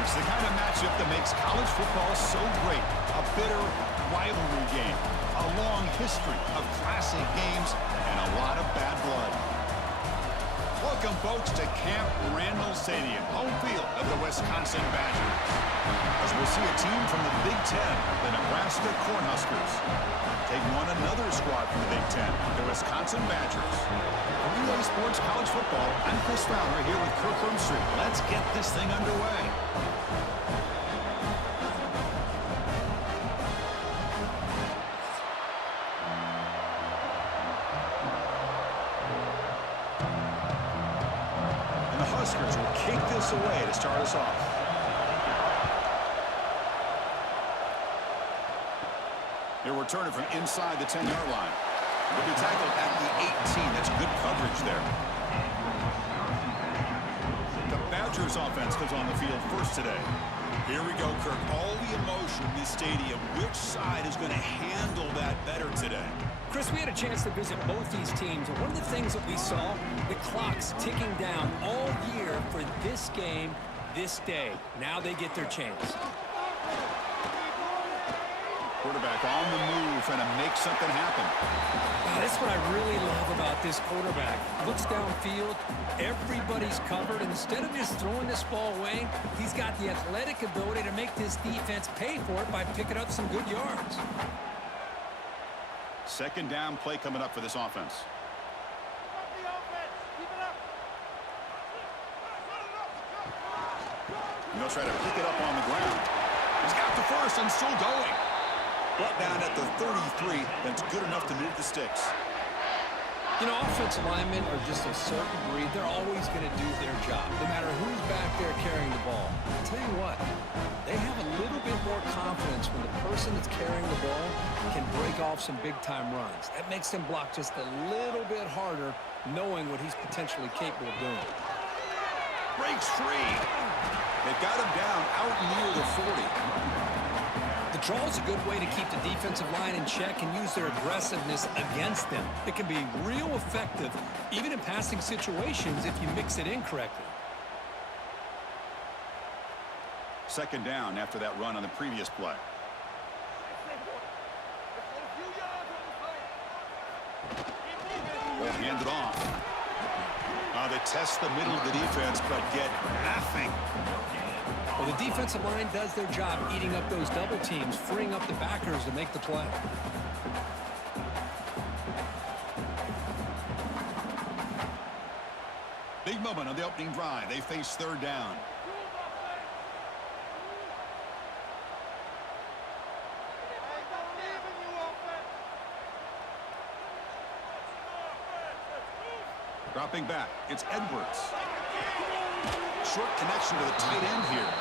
It's the kind of matchup that makes college football so great. A bitter rivalry game, a long history of classic games, and a lot of bad blood. Welcome, folks, to Camp Randall Stadium, home field of the Wisconsin Badgers. As we'll see a team from the Big Ten, the Nebraska Cornhuskers, taking on another squad from the Big Ten, the Wisconsin Badgers. For Relay Sports College Football, I'm Chris Fowler here with Kirk Street. Let's get this thing underway. And the Huskers will kick this away to start us off. They're returning from inside the 10-yard line. Will be tackled at the 18. That's good coverage there. The Badgers offense comes on the field first today. Here we go, Kirk. All the emotion in this stadium. Which side is going to handle that better today? Chris, we had a chance to visit both these teams, and one of the things that we saw, the clock's ticking down all year for this game, this day. Now they get their chance. Quarterback on the move, trying to make something happen. That's what I really love about this quarterback. Looks downfield, everybody's covered. Instead of just throwing this ball away, he's got the athletic ability to make this defense pay for it by picking up some good yards. Second down play coming up for this offense. And they'll try to pick it up on the ground. He's got the first and still going. Brought down at the 33. That's good enough to move the sticks. You know, offensive linemen are just a certain breed. They're always going to do their job, no matter who's back there carrying the ball. I'll tell you what, they have a little bit more confidence when the person that's carrying the ball can break off some big-time runs. That makes them block just a little bit harder, knowing what he's potentially capable of doing. Breaks free. They've got him down out near the 40. The draw is a good way to keep the defensive line in check and use their aggressiveness against them. It can be real effective, even in passing situations, if you mix it in correctly. Second down after that run on the previous play. Well, hand it off. They test the middle of the defense, but get nothing. Well, the defensive line does their job eating up those double teams, freeing up the backers to make the play. Big moment on the opening drive. They face third down. Dropping back, it's Edwards. Short connection to the tight end here.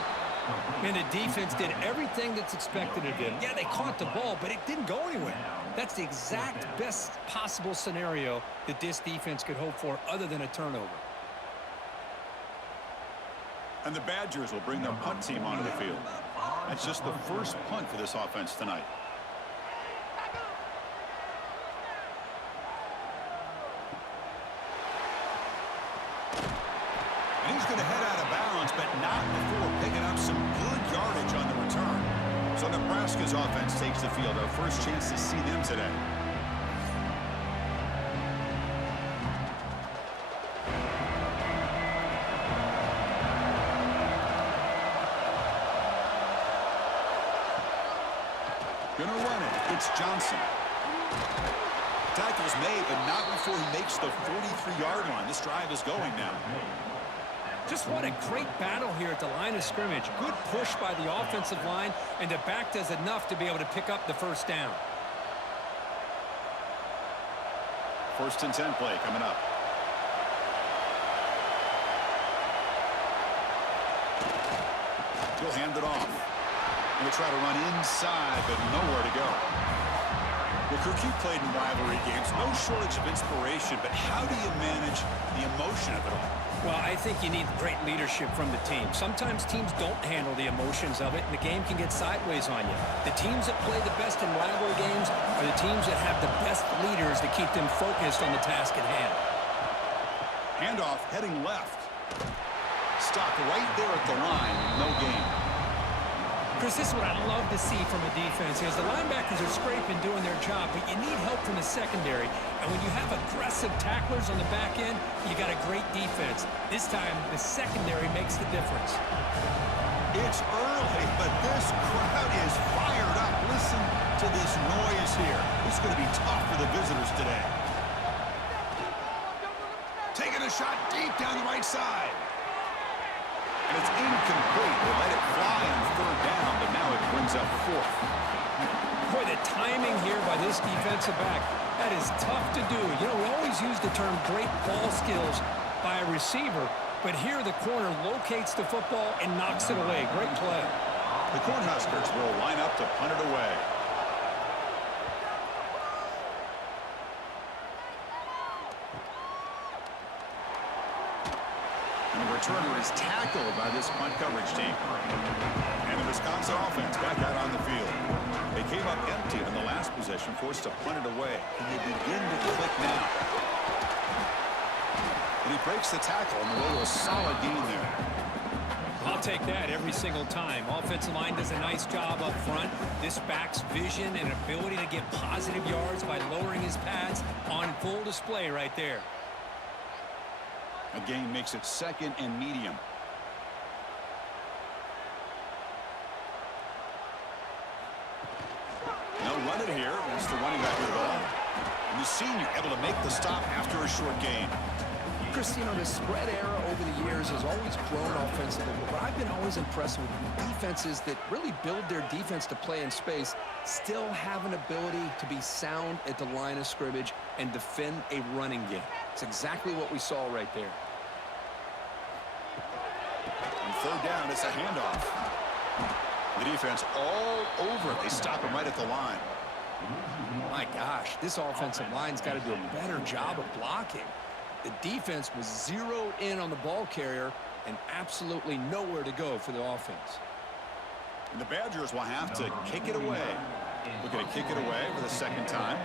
And the defense did everything that's expected of them. Yeah, they caught the ball, but it didn't go anywhere. That's the exact best possible scenario that this defense could hope for other than a turnover. And the Badgers will bring their punt team onto the field. That's just the first punt for this offense tonight. And he's going to head out of bounds, but not before picking up some good yardage on the return. So Nebraska's offense takes the field. Our first chance to see them today. Gonna run it. It's Johnson. Tackle's made, but not before he makes the 43-yard line. This drive is going now. Just what a great battle here at the line of scrimmage. Good push by the offensive line, and the back does enough to be able to pick up the first down. First and 10 play coming up. He'll hand it off. He'll try to run inside, but nowhere to go. Well, Kirk, you played in rivalry games. No shortage of inspiration, but how do you manage the emotion of it all? Well, I think you need great leadership from the team. Sometimes teams don't handle the emotions of it, and the game can get sideways on you. The teams that play the best in rivalry games are the teams that have the best leaders to keep them focused on the task at hand. Handoff heading left. Stop right there at the line. no gain. Chris, this is what I love to see from a defense is the linebackers are scraping, doing their job, but you need help from the secondary. And when you have aggressive tacklers on the back end, you got a great defense. This time, the secondary makes the difference. It's early, but this crowd is fired up. Listen to this noise here. It's going to be tough for the visitors today. Taking a shot deep down the right side. And it's incomplete. They let it fly on third down, but now it brings up fourth. Boy, the timing here by this defensive back, that is tough to do. You know, we always use the term great ball skills by a receiver, but here the corner locates the football and knocks it away. Great play. The Cornhuskers will line up to punt it away. And the returner is tackled by this punt coverage team. And the Wisconsin offense back out on the field. They came up empty in the last possession, forced to punt it away. And they begin to click now. And he breaks the tackle on the way to a solid gain there. I'll take that every single time. Offensive line does a nice job up front. This back's vision and ability to get positive yards by lowering his pads on full display right there. A gain makes it second and medium. No run it here. It's the running back with the ball. And the senior able to make the stop after a short gain. Chris, you know, the spread era over the years has always grown offensively, but I've been always impressed with defenses that really build their defense to play in space, still have an ability to be sound at the line of scrimmage and defend a running game. It's exactly what we saw right there. On third down, it's a handoff. The defense all over it. They stop him right at the line. My gosh, this offensive line's got to do a better job of blocking. The defense was zeroed in on the ball carrier and absolutely nowhere to go for the offense. And the Badgers will have to kick it away. We're going to kick it away for the second time.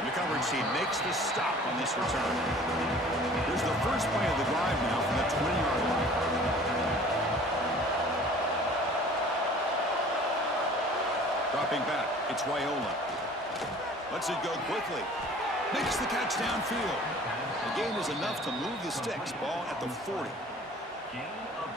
And the coverage team makes the stop on this return. Here's the first play of the drive now from the 20-yard line. Dropping back, it's Raiola. Lets it go quickly. Makes the catch downfield. The gain is enough to move the sticks. Ball at the 40.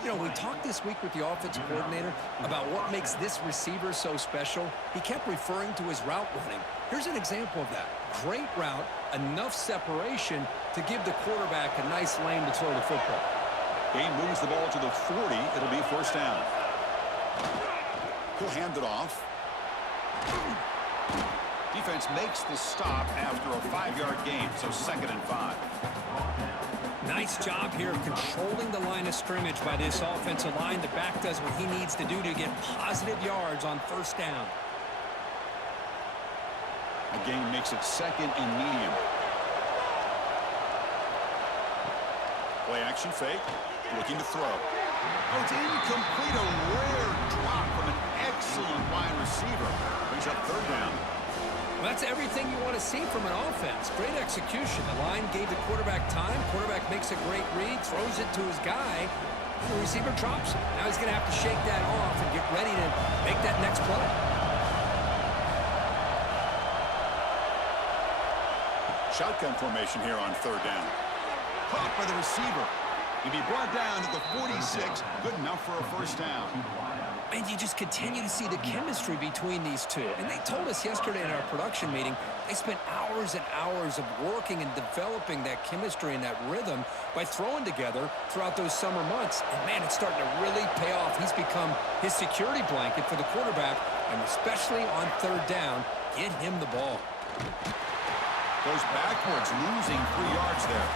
You know, we talked this week with the offensive coordinator about what makes this receiver so special. He kept referring to his route running. Here's an example of that. Great route, enough separation to give the quarterback a nice lane to throw the football. Gain moves the ball to the 40. It'll be first down. He'll hand it off. Defense makes the stop after a 5-yard gain, so 2nd and 5. Nice job here of controlling the line of scrimmage by this offensive line. The back does what he needs to do to get positive yards on first down. A gain makes it 2nd and medium. Play action fake, looking to throw. Oh, it's incomplete. A rare drop from an excellent wide receiver. Brings up third down. Well, that's everything you want to see from an offense. Great execution. The line gave the quarterback time. Quarterback makes a great read, throws it to his guy. The receiver drops it. Now he's going to have to shake that off and get ready to make that next play. Shotgun formation here on third down. Caught by the receiver. He'll be brought down at the 46. Good enough for a first down. And you just continue to see the chemistry between these two. And they told us yesterday in our production meeting, they spent hours and hours of working and developing that chemistry and that rhythm by throwing together throughout those summer months. And, man, it's starting to really pay off. He's become his security blanket for the quarterback, and especially on third down, get him the ball. Goes backwards, losing 3 yards there.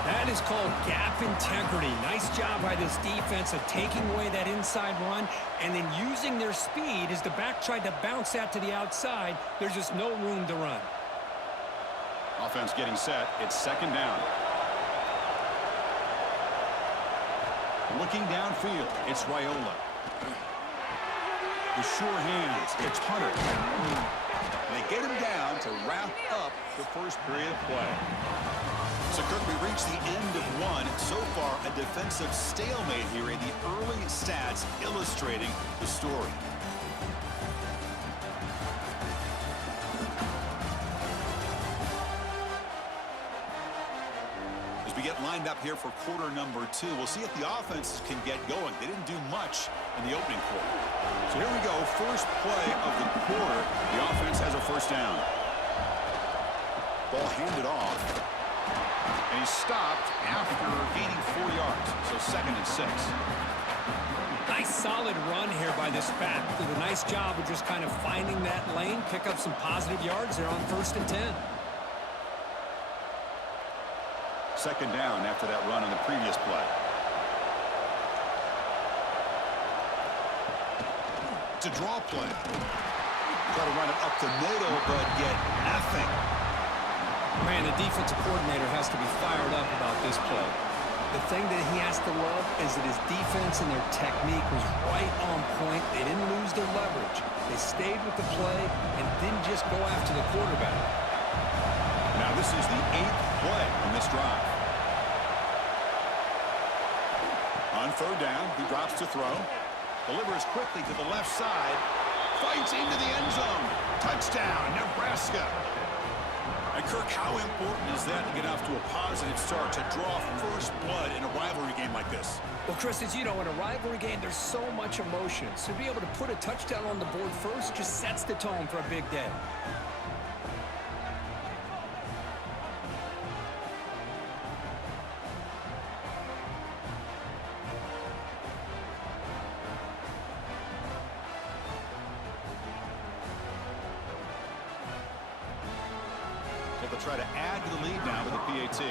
That is called gap integrity. Nice job by this defense of taking away that inside run and then using their speed as the back tried to bounce that to the outside. There's just no room to run. Offense getting set. It's second down. Looking downfield, it's Raiola. with sure hands. It's Hunter. They get him down to wrap up the first period of play. So, Kirk, we reached the end of one. So far, a defensive stalemate here, and the early stats illustrating the story. As we get lined up here for quarter number 2, we'll see if the offense can get going. They didn't do much in the opening quarter. So here we go, first play of the quarter. The offense has a first down. Ball handed off. And he's stopped after gaining 4 yards. So 2nd and 6. Nice solid run here by this back. Did a nice job of just kind of finding that lane, pick up some positive yards there on 1st and 10. 2nd down after that run on the previous play. It's a draw play. Try to run it up the middle, but get nothing. Man, the defensive coordinator has to be fired up about this play. The thing that he has to love is that his defense and their technique was right on point. They didn't lose their leverage. They stayed with the play and didn't just go after the quarterback. Now this is the 8th play in this drive. On 3rd down, he drops to throw. Delivers quickly to the left side. Fights into the end zone. Touchdown, Nebraska. And Kirk, how important is that to get off to a positive start, to draw first blood in a rivalry game like this? Well, Chris, as you know, in a rivalry game, there's so much emotion. So to be able to put a touchdown on the board first just sets the tone for a big day. They'll try to add to the lead now with the PAT.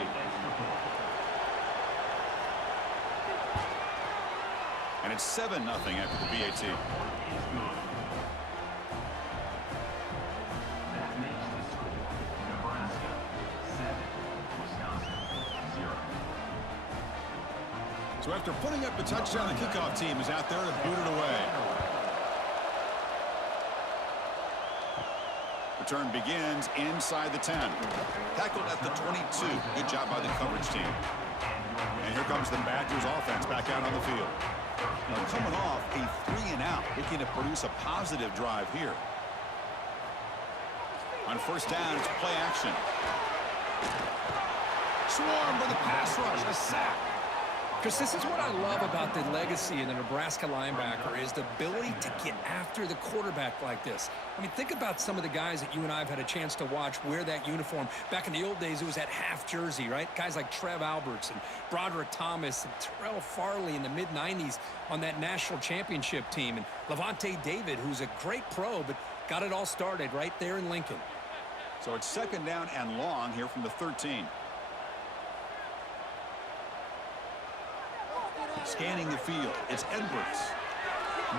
And it's 7-0 after the PAT. So after putting up the touchdown, the kickoff team is out there to boot it away. Return begins inside the 10. Tackled at the 22. Good job by the coverage team. And here comes the Badgers offense back out on the field. Now coming off a 3-and-out, looking to produce a positive drive here. On 1st down, it's play action. Swarm with a pass rush, a sack. Because this is what I love about the legacy of the Nebraska linebacker is the ability to get after the quarterback like this. I mean, think about some of the guys that you and I have had a chance to watch wear that uniform. Back in the old days, it was that half jersey, right? Guys like Trev Alberts and Broderick Thomas and Terrell Farley in the mid-90s on that national championship team. And Levante David, who's a great pro, but got it all started right there in Lincoln. So it's 2nd down and long here from the 13. Scanning the field, it's Edwards.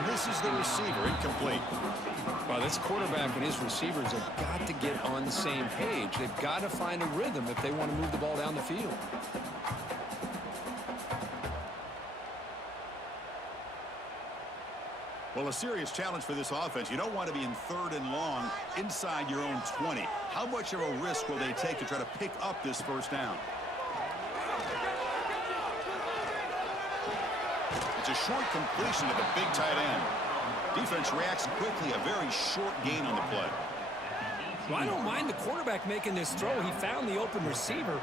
Misses the receiver, incomplete. Well, this quarterback and his receivers have got to get on the same page. They've got to find a rhythm if they want to move the ball down the field. Well, a serious challenge for this offense. You don't want to be in 3rd and long inside your own 20. How much of a risk will they take to try to pick up this 1st down? It's a short completion to the big tight end. Defense reacts quickly, a very short gain on the play. Well, I don't mind the quarterback making this throw. He found the open receiver.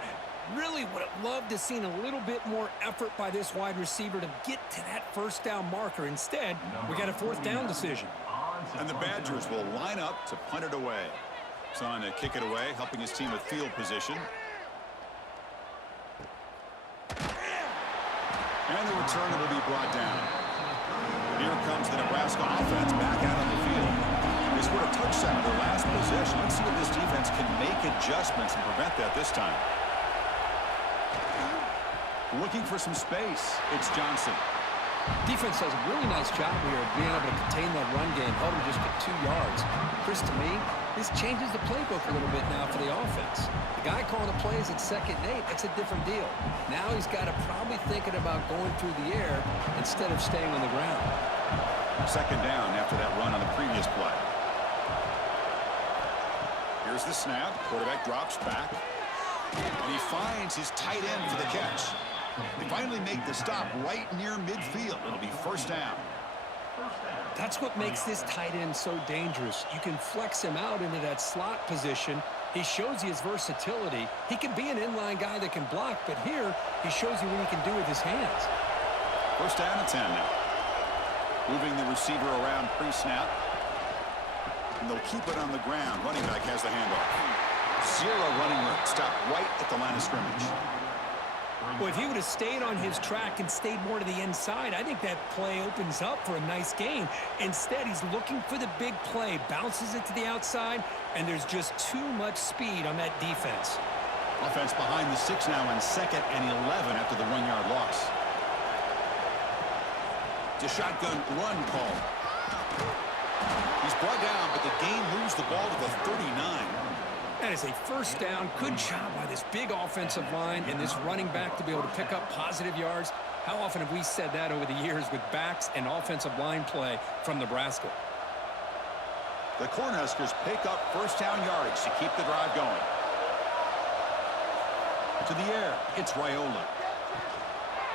Really would have loved to seen a little bit more effort by this wide receiver to get to that 1st down marker. Instead, we got a 4th down decision. And the Badgers will line up to punt it away. Son to kick it away, helping his team with field position. And the returner will be brought down. Here comes the Nebraska offense back out on the field. They scored a touchdown in their last possession. Let's see if this defense can make adjustments and prevent that this time. Looking for some space. It's Johnson. Defense does a really nice job here of being able to contain that run game, held him just to 2 yards. Chris, to me, this changes the playbook a little bit now for the offense. The guy calling the plays at 2nd and 8, that's a different deal. Now he's got to probably thinking about going through the air instead of staying on the ground. 2nd down after that run on the previous play. Here's the snap. Quarterback drops back. And he finds his tight end for the catch. They finally make the stop right near midfield. It'll be 1st down. That's what makes this tight end so dangerous. You can flex him out into that slot position. He shows you his versatility. He can be an inline guy that can block, but here he shows you what he can do with his hands. 1st down and 10 now. Moving the receiver around pre-snap. And they'll keep it on the ground. Running back has the handoff. Zero running room. Stop right at the line of scrimmage. Well, if he would have stayed on his track and stayed more to the inside, I think that play opens up for a nice gain. Instead, he's looking for the big play, bounces it to the outside, and there's just too much speed on that defense. Offense behind the 6 now on 2nd and 11 after the 1-yard loss. The shotgun run call. He's brought down, but the gain moves the ball to the 39. That is a 1st down. Good job by this big offensive line and this running back to be able to pick up positive yards. How often have we said that over the years with backs and offensive line play from Nebraska? The Cornhuskers pick up 1st down yardage to keep the drive going. To the air, it's Raiola.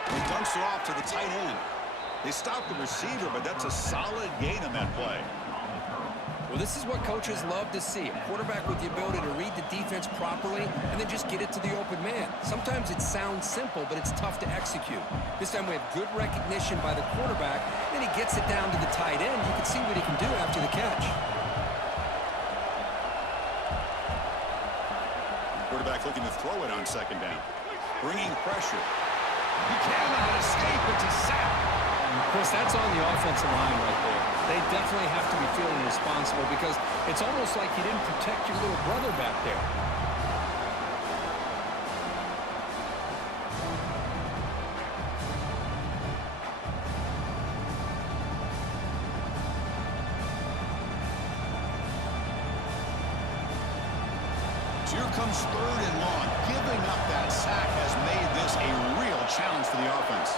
He dumps it off to the tight end. They stop the receiver, but that's a solid gain on that play. Well, this is what coaches love to see. A quarterback with the ability to read the defense properly and then just get it to the open man. Sometimes it sounds simple, but it's tough to execute. This time we have good recognition by the quarterback. Then he gets it down to the tight end. You can see what he can do after the catch. Quarterback looking to throw it on 2nd down. Bringing pressure. He cannot escape. It's a sack. Of course, that's on the offensive line right there. They definitely have to be feeling responsible because it's almost like you didn't protect your little brother back there. So here comes 3rd and long. Giving up that sack has made this a real challenge for the offense.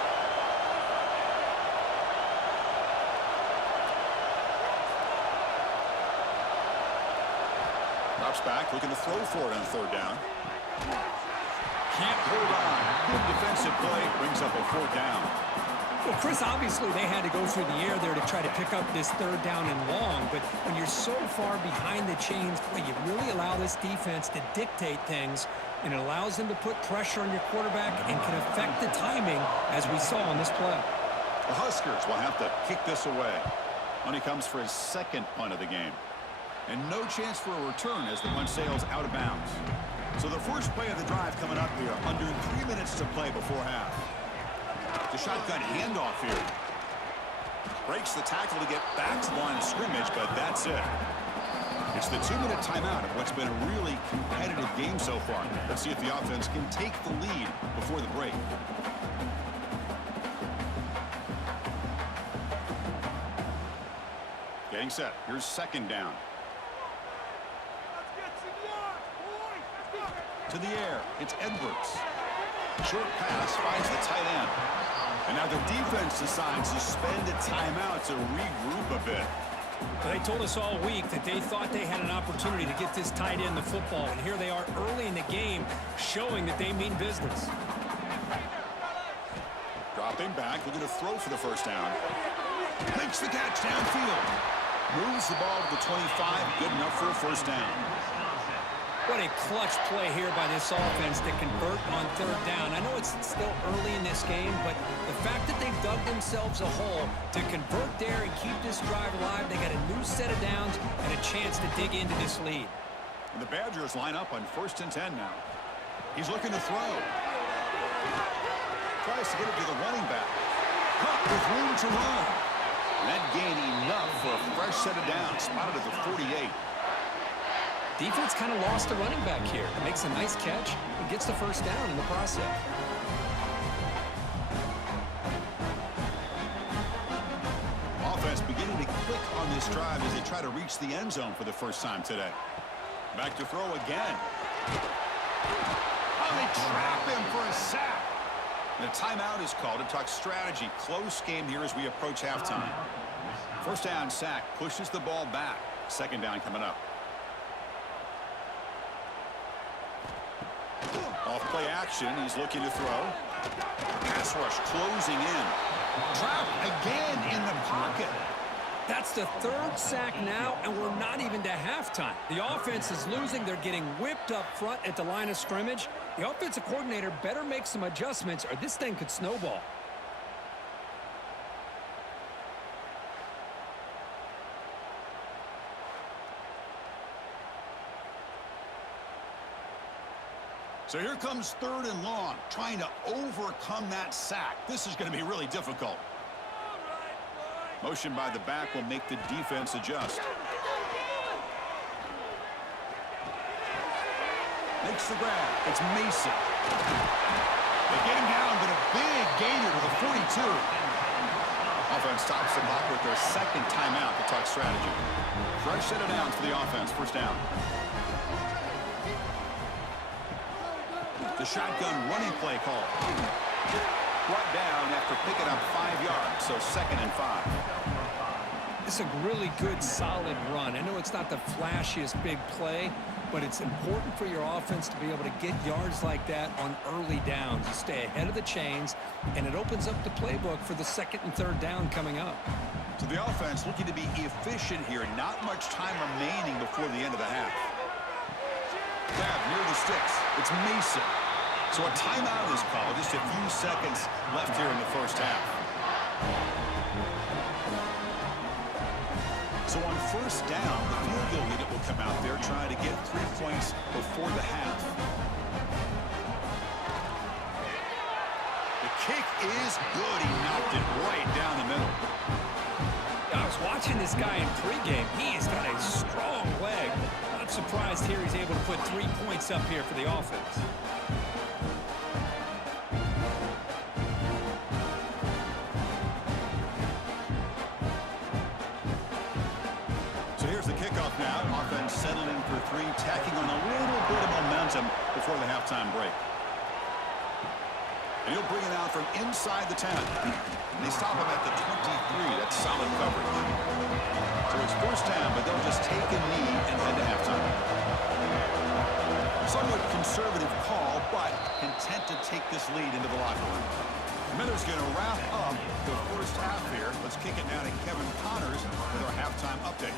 Back, looking to throw for it on 3rd down. Can't hold on. Good defensive play, brings up a 4th down. Well, Chris, obviously they had to go through the air there to try to pick up this 3rd down and long, but when you're so far behind the chains, boy, you really allow this defense to dictate things, and it allows them to put pressure on your quarterback and can affect the timing, as we saw on this play. The Huskers will have to kick this away. Money comes for his 2nd punt of the game. And no chance for a return as the punt sails out of bounds. So the first play of the drive coming up here, under 3 minutes to play before half. The shotgun handoff here. Breaks the tackle to get back to the line of scrimmage, but that's it. It's the 2-minute timeout of what's been a really competitive game so far. Let's see if the offense can take the lead before the break. Getting set. Here's 2nd down. To the air, it's Edwards. Short pass finds the tight end. And now the defense decides to spend a timeout to regroup a bit. They told us all week that they thought they had an opportunity to get this tight end the football, and here they are early in the game showing that they mean business. Dropping back, looking to throw for the 1st down. Makes the catch downfield. Moves the ball to the 25, good enough for a 1st down. What a clutch play here by this offense to convert on 3rd down. I know it's still early in this game, but the fact that they've dug themselves a hole to convert there and keep this drive alive, they got a new set of downs and a chance to dig into this lead. And the Badgers line up on 1st and 10 now. He's looking to throw. Tries to get it to the running back. Caught with room to run. And that gained enough for a fresh set of downs. Spotted at the 48. Defense kind of lost a running back here. Makes a nice catch and gets the 1st down in the process. quick on this drive as they try to reach the end zone for the first time today. Back to throw again. Oh, they trap him for a sack. The timeout is called to talk strategy. Close game here as we approach halftime. First down sack pushes the ball back. Second down coming up. Off play action. He's looking to throw. Pass rush closing in. Trap again in the pocket. That's the third sack now, and we're not even to halftime. The offense is losing. They're getting whipped up front at the line of scrimmage. The offensive coordinator better make some adjustments or this thing could snowball. So here comes third and long, trying to overcome that sack. This is going to be really difficult. Motion by the back will make the defense adjust. Makes the grab. It's Mason. They get him down, but a big gainer to the 42. Offense stops the clock with their second timeout to talk strategy. Fresh set of downs for the offense. First down. The shotgun running play call. Brought down after picking up 5 yards, so 2nd and 5. It's a really good, solid run. I know it's not the flashiest big play, but it's important for your offense to be able to get yards like that on early downs. You stay ahead of the chains, and it opens up the playbook for the 2nd and 3rd down coming up. So the offense looking to be efficient here. Not much time remaining before the end of the half. Grab near the sticks. It's Mason. So a timeout is called. Just a few seconds left here in the first half. So on first down, the field goal unit will come out there trying to get 3 points before the half. The kick is good. He knocked it right down the middle. I was watching this guy in pregame. He's got a strong leg. Not surprised here he's able to put 3 points up here for the offense. Settled in for 3, tacking on a little bit of momentum before the halftime break. And he'll bring it out from inside the 10. They stop him at the 23. That's solid coverage. So it's first down, but they'll just take a knee and head to halftime. Somewhat conservative call, but content to take this lead into the locker room. Miller's going to wrap up the first half here. Let's kick it now to Kevin Connors with our halftime update.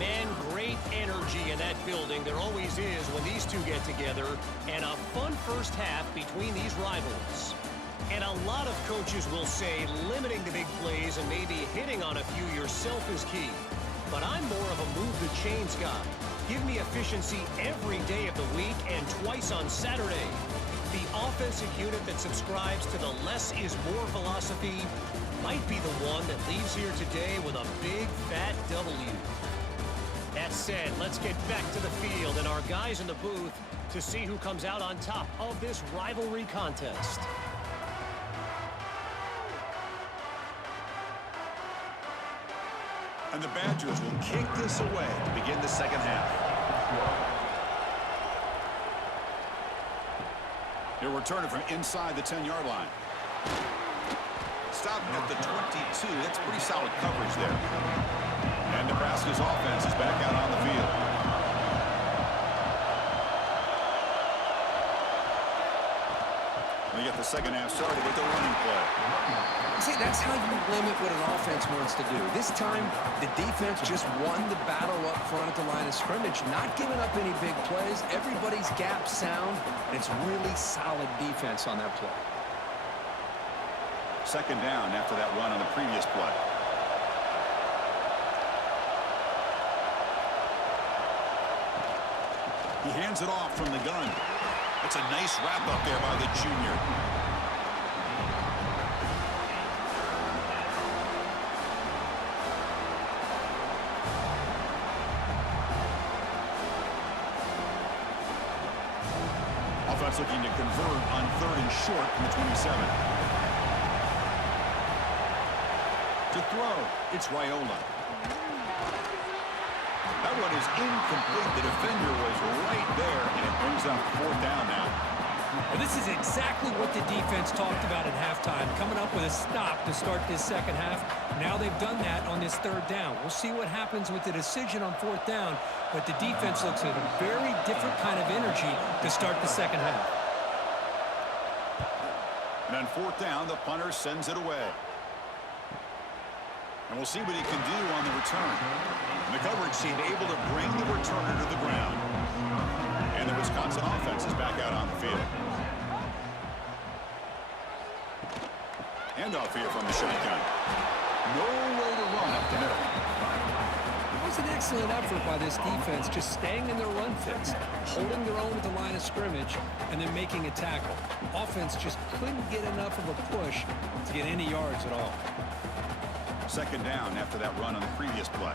Man, great energy in that building. There always is when these two get together. And a fun first half between these rivals. And a lot of coaches will say limiting the big plays and maybe hitting on a few yourself is key. But I'm more of a move the chains guy. Give me efficiency every day of the week and twice on Saturday. The offensive unit that subscribes to the less is more philosophy might be the one that leaves here today with a big fat W. That said, let's get back to the field and our guys in the booth to see who comes out on top of this rivalry contest. And the Badgers will kick this away to begin the second half. He'll return it from inside the 10-yard line. Stop at the 22. That's pretty solid coverage there. And Nebraska's offense is back out on the field. We get the second half started with the running play. See, that's how you limit what an offense wants to do. This time, the defense just won the battle up front at the line of scrimmage, not giving up any big plays. Everybody's gap sound, and it's really solid defense on that play. Second down after that run on the previous play. He hands it off from the gun. That's a nice wrap up there by the junior. Offense looking to convert on 3rd and short from the 27. To throw, it's Raiola. That one is incomplete. The defender was right there, and it brings up 4th down now. Well, this is exactly what the defense talked about at halftime, coming up with a stop to start this second half. Now they've done that on this 3rd down. We'll see what happens with the decision on 4th down, but the defense looks at a very different kind of energy to start the second half. And on 4th down, the punter sends it away. And we'll see what he can do on the return. And the coverage team able to bring the returner to the ground. And the Wisconsin offense is back out on the field. Handoff here from the shotgun. Nowhere to run up the middle. It was an excellent effort by this defense, just staying in their run fix, holding their own at the line of scrimmage, and then making a tackle. Offense just couldn't get enough of a push to get any yards at all. 2nd down after that run on the previous play.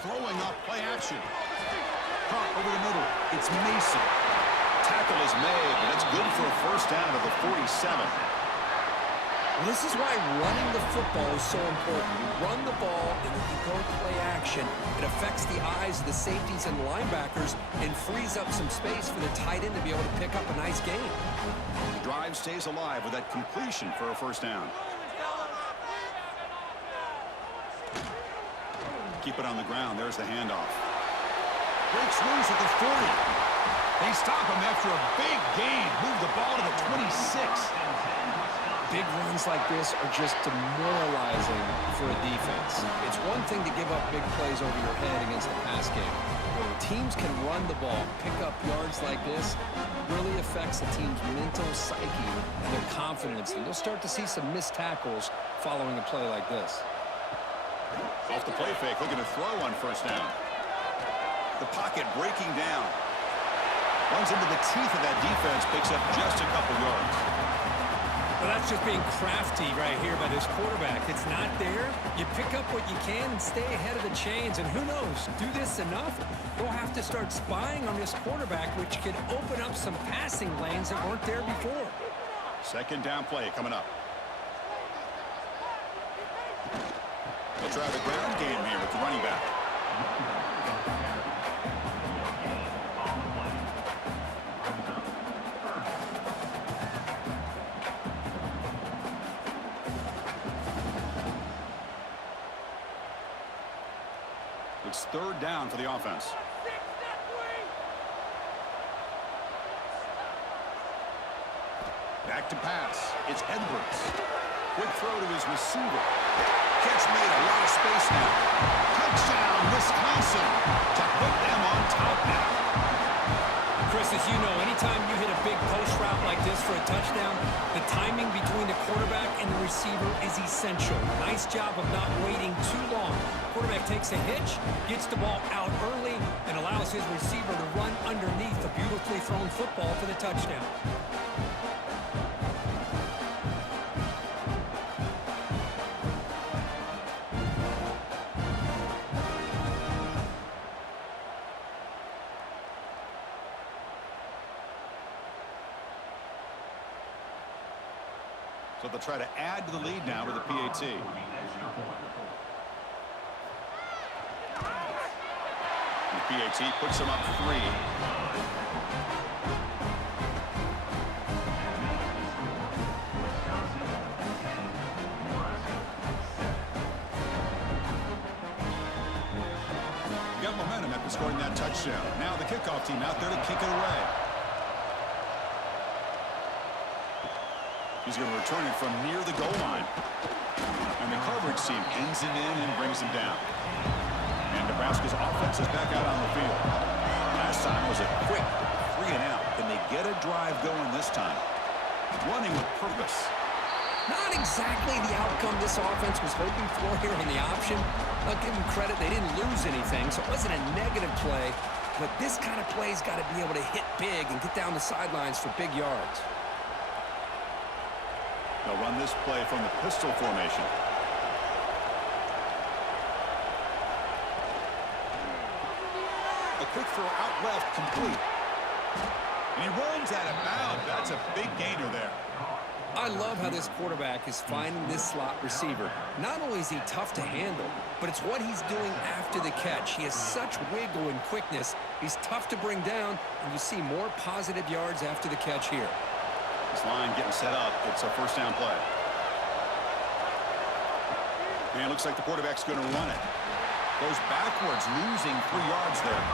Throwing up play action. Caught over the middle. It's Mason. Tackle is made, but it's good for a 1st down to the 47. Well, this is why running the football is so important. You run the ball, and then you go play action. It affects the eyes of the safeties and linebackers and frees up some space for the tight end to be able to pick up a nice gain. The drive stays alive with that completion for a 1st down. Keep it on the ground. There's the handoff. Breaks loose at the 40. They stop him after a big gain. Move the ball to the 26. Big runs like this are just demoralizing for a defense. It's one thing to give up big plays over your head against the pass game. When teams can run the ball, pick up yards like this, really affects the team's mental psyche and their confidence. And you'll start to see some missed tackles following a play like this. Off the play fake, looking to throw on 1st down. The pocket breaking down. Runs into the teeth of that defense, picks up just a couple yards. Well, that's just being crafty right here by this quarterback. It's not there. You pick up what you can and stay ahead of the chains. And who knows, do this enough, they'll have to start spying on this quarterback, which could open up some passing lanes that weren't there before. 2nd down play coming up. They'll try the ground game here with the running back. It's 3rd down for the offense. Back to pass. It's Edwards. Quick throw to his receiver. Catch made, a lot of space now. Touchdown, Wisconsin, to put them on top now. Chris, as you know, anytime you hit a big post route like this for a touchdown, the timing between the quarterback and the receiver is essential. Nice job of not waiting too long. Quarterback takes a hitch, gets the ball out early, and allows his receiver to run underneath the beautifully thrown football for the touchdown. So they'll try to add to the lead now with a PAT. The PAT puts them up 3. Got momentum after scoring that touchdown. Now the kickoff team out there to kick it away. He's going to return it from near the goal line. And the coverage team ends him in and brings him down. And Nebraska's offense is back out on the field. Last time was a quick 3 and out. Can they get a drive going this time? Running with purpose. Not exactly the outcome this offense was hoping for here on the option. I'll give them credit, they didn't lose anything, so it wasn't a negative play. But this kind of play's got to be able to hit big and get down the sidelines for big yards. They'll run this play from the pistol formation. A quick throw out left, complete. And he runs out of bounds. That's a big gainer there. I love how this quarterback is finding this slot receiver. Not only is he tough to handle, but it's what he's doing after the catch. He has such wiggle and quickness. He's tough to bring down, and you see more positive yards after the catch here. This line getting set up. It's a first down play. And it looks like the quarterback's going to run it. Goes backwards, losing 3 yards there.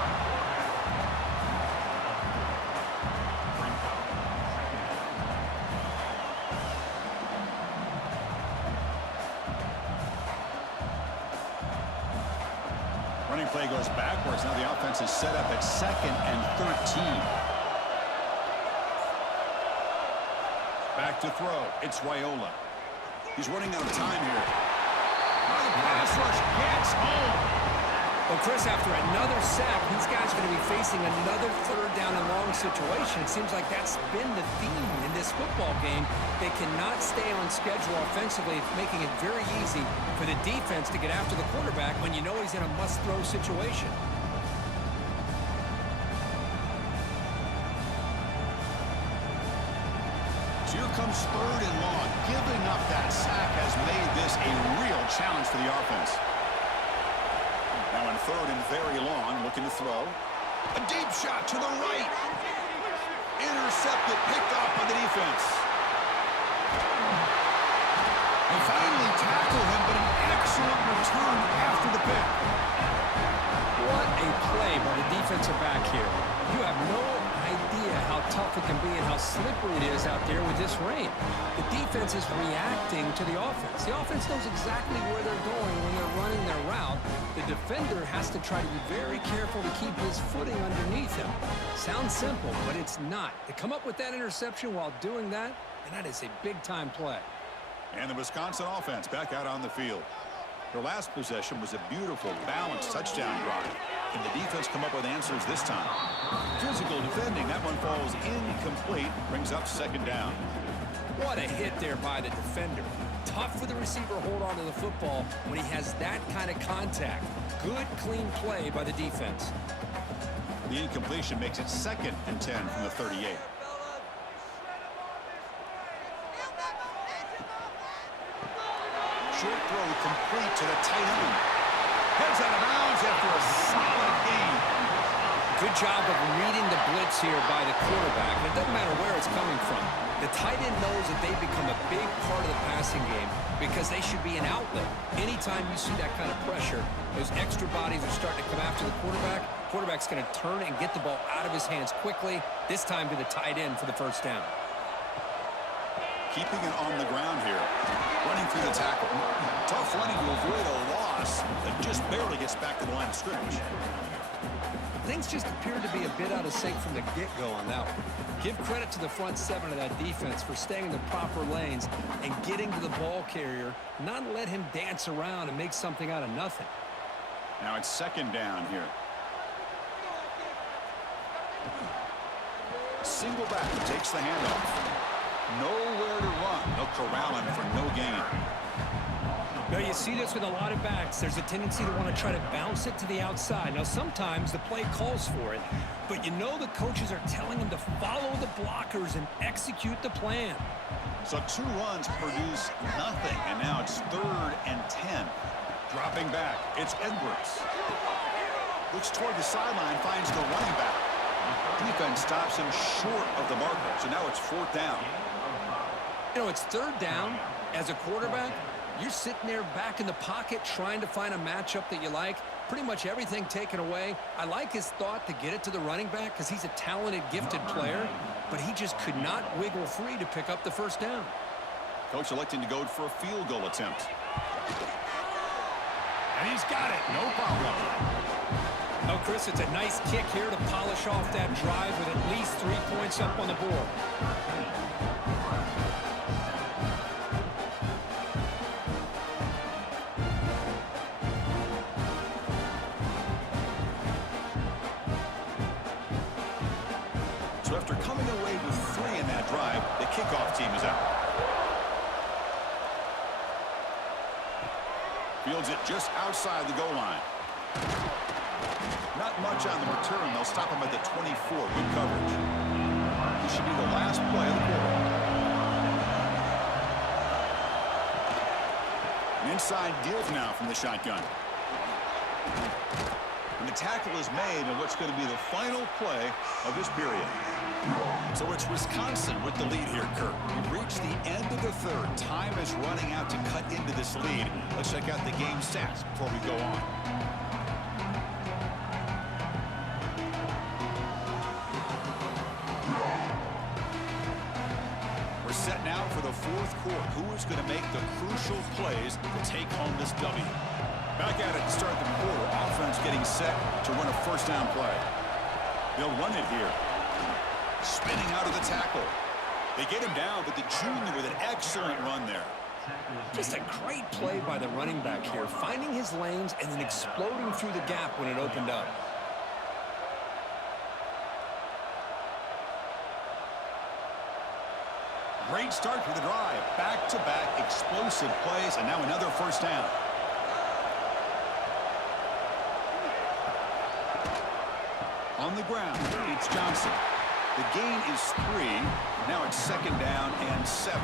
Running play goes backwards. Now the offense is set up at 2nd and 13. Back to throw. It's Raiola. He's running out of time here. Now the pass rush gets home. Well, Chris, after another sack, these guys are going to be facing another 3rd down and long situation. It seems like that's been the theme in this football game. They cannot stay on schedule offensively, making it very easy for the defense to get after the quarterback when you know he's in a must-throw situation. So here comes 3rd and long. Giving up that sack has made this a real challenge for the offense. Now in 3rd and very long, looking to throw. A deep shot to the right. Intercepted, picked off by the defense. They finally tackle him, but an excellent return after the pick. What a play by the defensive back here. You have no idea how tough it can be and how slippery it is out there with this rain. The defense is reacting to the offense. The offense knows exactly where they're going when they're running their route. The defender has to try to be very careful to keep his footing underneath him. Sounds simple, but it's not. To come up with that interception while doing that, and that is a big-time play. And the Wisconsin offense back out on the field. Their last possession was a beautiful, balanced touchdown drive. Can the defense come up with answers this time? Physical defending. That one falls incomplete. Brings up 2nd down. What a hit there by the defender. Tough for the receiver to hold on to the football when he has that kind of contact. Good, clean play by the defense. The incompletion makes it 2nd and 10 from the 38. Short throw complete to the tight end. Heads out of bounds after a solid gain. Good job of reading the blitz here by the quarterback. And it doesn't matter where it's coming from. The tight end knows that they become a big part of the passing game because they should be an outlet. Anytime you see that kind of pressure, those extra bodies are starting to come after the quarterback. Quarterback's going to turn and get the ball out of his hands quickly, this time to the tight end for the first down. Keeping it on the ground here. Running through the tackle. Tough running to avoid a loss that just barely gets back to the line of scrimmage. Things just appear to be a bit out of sync from the get-go on that one. Give credit to the front 7 of that defense for staying in the proper lanes and getting to the ball carrier, not let him dance around and make something out of nothing. Now it's 2nd down here. Single back takes the handoff. Nowhere to run. They'll corral him for no gain. Now you see this with a lot of backs. There's a tendency to want to try to bounce it to the outside. Now sometimes the play calls for it, but you know the coaches are telling them to follow the blockers and execute the plan. So 2 runs produce nothing, and now it's 3rd and 10. Dropping back, it's Edwards. Looks toward the sideline, finds the running back. Defense stops him short of the marker, so now it's 4th down. You know, it's 3rd down. As a quarterback, you're sitting there back in the pocket trying to find a matchup that you like. Pretty much everything taken away. I like his thought to get it to the running back because he's a talented, gifted player, but he just could not wiggle free to pick up the first down. Coach electing to go for a field goal attempt. And he's got it. No problem. Oh, Chris, it's a nice kick here to polish off that drive with at least 3 points up on the board. So after coming away with 3 in that drive, the kickoff team is out. Fields it just outside the goal line. Not much on the return. They'll stop him at the 24. Good coverage. This should be the last play of the quarter. Inside give now from the shotgun. And the tackle is made in what's going to be the final play of this period. So it's Wisconsin with the lead here, Kurt. We've reached the end of the third. Time is running out to cut into this lead. Let's check out the game stats before we go on. We're set now for the fourth quarter. Who is going to make the crucial plays to take home this W? Back at it to start the quarter. Offense getting set to run a first down play. They'll run it here. Spinning out of the tackle. They get him down, but the junior with an excellent run there. Just a great play by the running back here, finding his lanes and then exploding through the gap when it opened up. Great start for the drive. Back-to-back explosive plays, and now another first down. On the ground, it's Johnson. The gain is 3. Now it's second down and 7.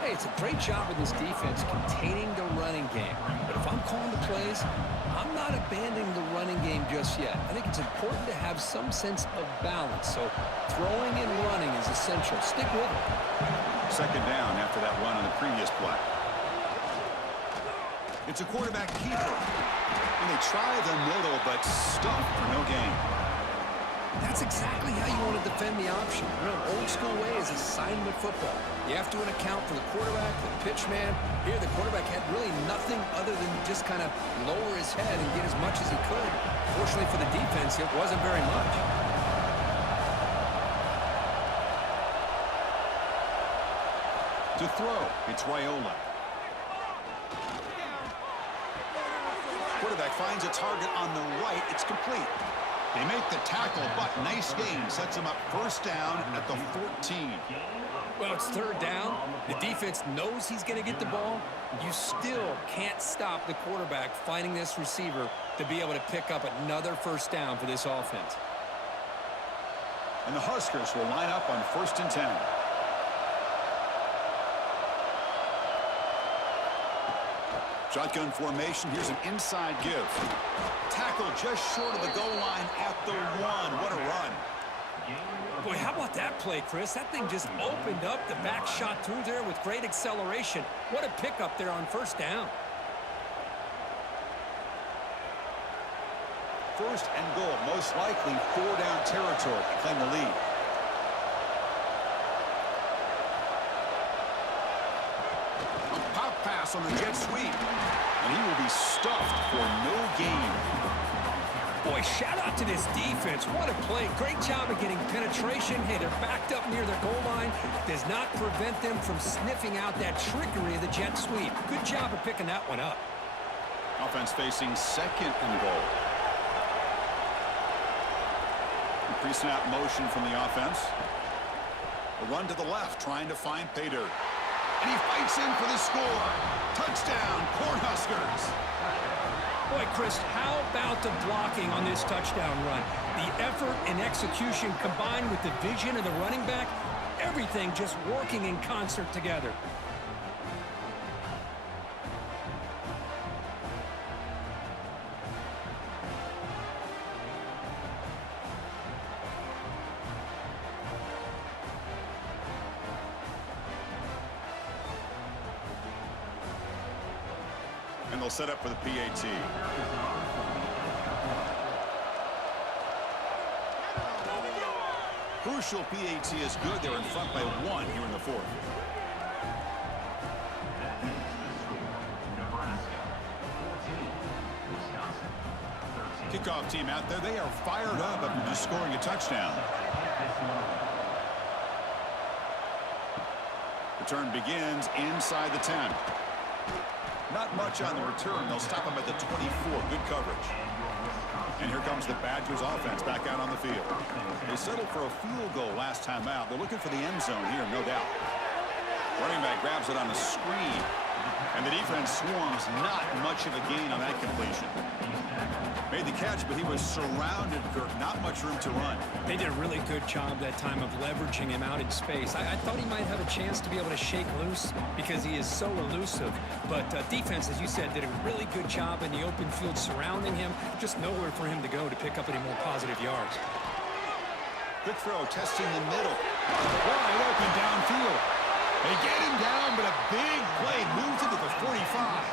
Hey, it's a great job with this defense containing the running game. But if I'm calling the plays, I'm not abandoning the running game just yet. I think it's important to have some sense of balance. So throwing and running is essential. Stick with it. Second down after that run on the previous play. It's a quarterback keeper. And they try the middle, but stuffed for no gain. That's exactly how you want to defend the option. You know, old school way is assignment football. You have to account for the quarterback, the pitch man. Here, the quarterback had really nothing other than just kind of lower his head and get as much as he could. Fortunately for the defense, it wasn't very much. To throw, it's Raiola. Quarterback finds a target on the right. It's complete. They make the tackle, but nice gain. Sets him up first down at the 14. Well, it's third down. The defense knows he's going to get the ball. You still can't stop the quarterback finding this receiver to be able to pick up another first down for this offense. And the Huskers will line up on 1st and 10. Shotgun formation. Here's an inside give. Tackle just short of the goal line at the 1. What a run. Boy, how about that play, Chris? That thing just opened up. The back shot through there with great acceleration. What a pickup there on first down. First and goal. Most likely 4-down territory to claim the lead. A pop pass on the jet sweep. And he will be stuffed for no gain. Boy, shout out to this defense. What a play. Great job of getting penetration. Hey, they're backed up near their goal line. Does not prevent them from sniffing out that trickery of the jet sweep. Good job of picking that one up. Offense facing second and goal. Pre-snap motion from the offense. A run to the left, trying to find pay dirt. And he fights in for the score. Touchdown, Cornhuskers. Boy, Chris, how about the blocking on this touchdown run? The effort and execution combined with the vision of the running back, everything just working in concert together. And they'll set up for the PAT. Crucial PAT is good. They're in front by 1 here in the 4th. Kickoff team out there. They are fired up after just scoring a touchdown. Return begins inside the 10. Not much on the return. They'll stop him at the 24. Good coverage. And here comes the Badgers offense back out on the field. They settled for a field goal last time out. They're looking for the end zone here, no doubt. Running back grabs it on the screen. And the defense swarms, not much of a gain on that completion. Made the catch, but he was surrounded, Kirk. Not much room to run. They did a really good job that time of leveraging him out in space. I thought he might have a chance to be able to shake loose because he is so elusive. But defense, as you said, did a really good job in the open field surrounding him. Just nowhere for him to go to pick up any more positive yards. Quick throw, testing the middle. Wide open downfield. They get him down, but a big play moves into the 45.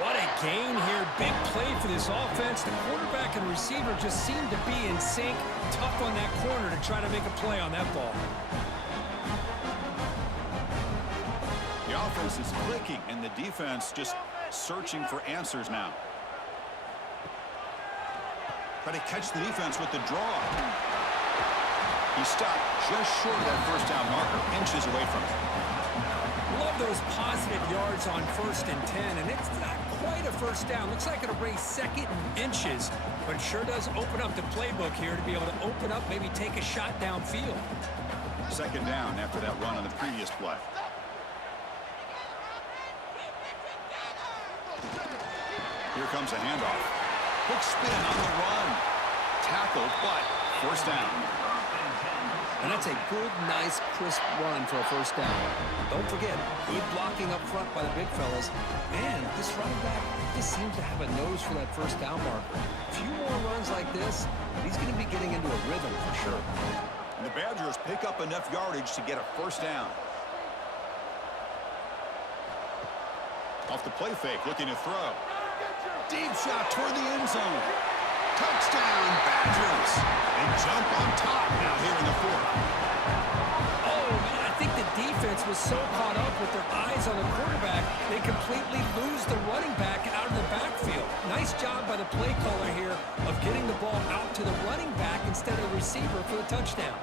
What a gain here. Big play for this offense. The quarterback and receiver just seem to be in sync. Tough on that corner to try to make a play on that ball. The offense is clicking, and the defense just searching for answers now. Try to catch the defense with the draw. He stopped just short of that first down marker, inches away from it. Love those positive yards on 1st and 10, and it's not quite a first down. Looks like it'll raise 2nd and inches, but it sure does open up the playbook here to be able to open up, maybe take a shot downfield. 2nd down after that run on the previous play. Here comes a handoff. Quick spin on the run. Tackled, but 1st down. And that's a good, nice, crisp run for a 1st down. Don't forget, good blocking up front by the big fellas. Man, this running back just seems to have a nose for that 1st down marker. A few more runs like this, he's going to be getting into a rhythm for sure. And the Badgers pick up enough yardage to get a 1st down. Off the play fake, looking to throw. Deep shot toward the end zone. Touchdown, Badgers. They jump on top now here in the 4th. Oh, man, I think the defense was so caught up with their eyes on the quarterback, they completely lose the running back out of the backfield. Nice job by the play caller here of getting the ball out to the running back instead of the receiver for the touchdown.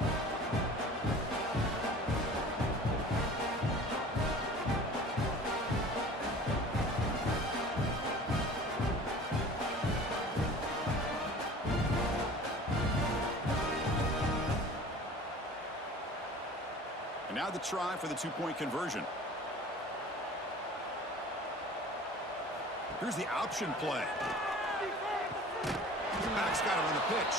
Now the try for the 2-point conversion. Here's the option play. The back's got it on the pitch.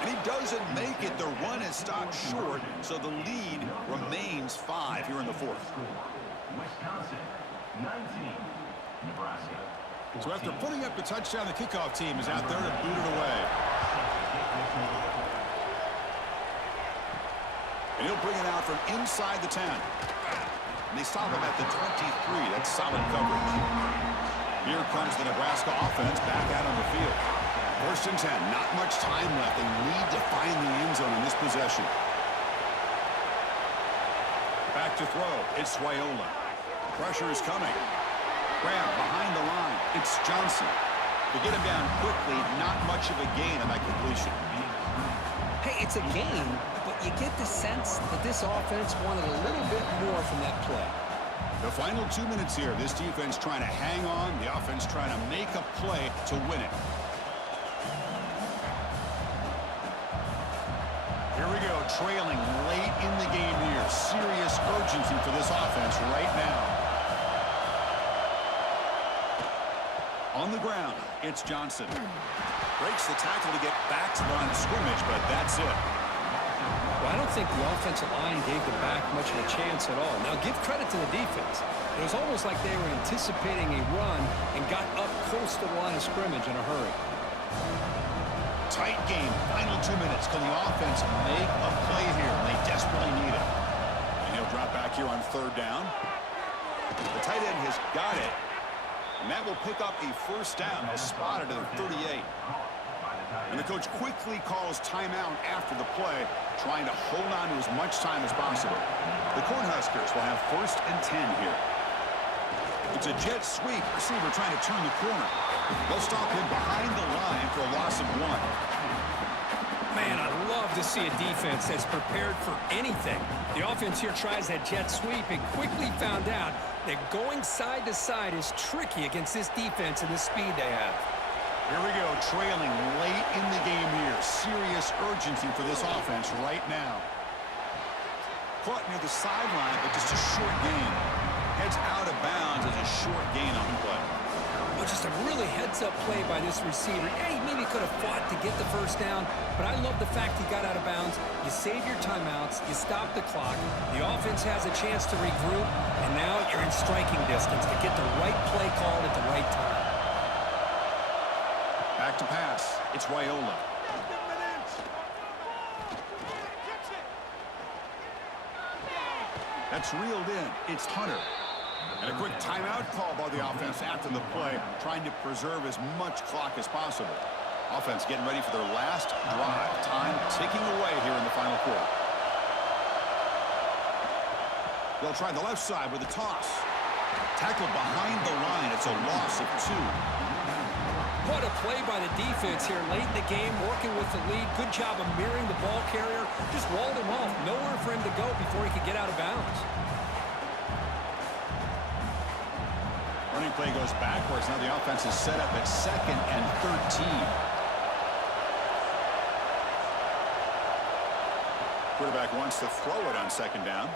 And he doesn't make it. The run is stopped short, so the lead remains 5 here in the 4th. Wisconsin, 19, Nebraska. So after putting up the touchdown, the kickoff team is out there to boot it away. And he'll bring it out from inside the 10. And they stop him at the 23. That's solid coverage. Here comes the Nebraska offense back out on the field. 1st and 10. Not much time left. They need to find the end zone in this possession. Back to throw. It's Swiola. Pressure is coming. Grab behind the line. It's Johnson. To get him down quickly, not much of a gain on that completion. Hey, it's a gain, but you get the sense that this offense wanted a little bit more from that play. The final 2 minutes here. This defense trying to hang on. The offense trying to make a play to win it. Here we go. Trailing late in the game here. Serious urgency for this offense right now. On the ground, it's Johnson. Breaks the tackle to get back to the line of scrimmage, but that's it. Well, I don't think the offensive line gave the back much of a chance at all. Now, give credit to the defense. It was almost like they were anticipating a run and got up close to the line of scrimmage in a hurry. Tight game. Final 2 minutes. Can the offense make a play here? They desperately need it. And he'll drop back here on 3rd down. The tight end has got it. And that will pick up a 1st down. They'll spot it at the 38. And the coach quickly calls timeout after the play, trying to hold on to as much time as possible. The Cornhuskers will have 1st and 10 here. It's a jet sweep. Receiver trying to turn the corner. They'll stop him behind the line for a loss of 1. Man, I love to see a defense that's prepared for anything. The offense here tries that jet sweep and quickly found out that going side to side is tricky against this defense and the speed they have. Here we go, trailing late in the game here. Serious urgency for this offense right now. Caught near the sideline, but just a short gain. Heads out of bounds as a short gain on the play. Well, just a really heads-up play by this receiver. Yeah, he maybe could have fought to get the first down, but I love the fact he got out of bounds. You save your timeouts, you stop the clock, the offense has a chance to regroup, and now you're in striking distance to get the right play called at the right time. Back to pass. It's Raiola. That's reeled in. It's Hunter. And a quick timeout call by the offense after the play, trying to preserve as much clock as possible. Offense getting ready for their last drive. Time ticking away here in the final quarter. They'll try the left side with a toss. Tackled behind the line. It's a loss of 2. What a play by the defense here late in the game, working with the lead. Good job of mirroring the ball carrier. Just walled him off. Nowhere for him to go before he could get out of bounds. Running play goes backwards. Now the offense is set up at 2nd and 13. Quarterback wants to throw it on 2nd down.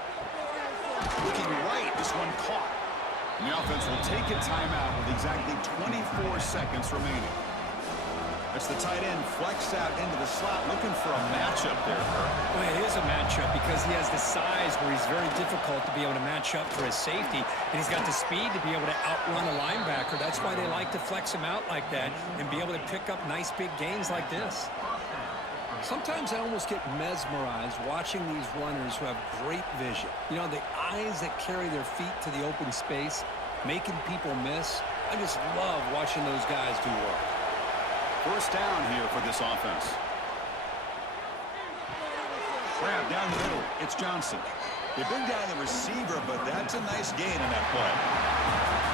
Looking right. This one caught. And the offense will take a timeout with exactly 24 seconds remaining. That's the tight end flex out into the slot, looking for a matchup there, Kirk. Well, it is a matchup because he has the size where he's very difficult to be able to match up for his safety, and he's got the speed to be able to outrun a linebacker. That's why they like to flex him out like that and be able to pick up nice big gains like this. Sometimes I almost get mesmerized watching these runners who have great vision. You know, the eyes that carry their feet to the open space, making people miss. I just love watching those guys do work. First down here for this offense. Grab down the middle. It's Johnson. They bring down the receiver, but that's a nice gain in that play.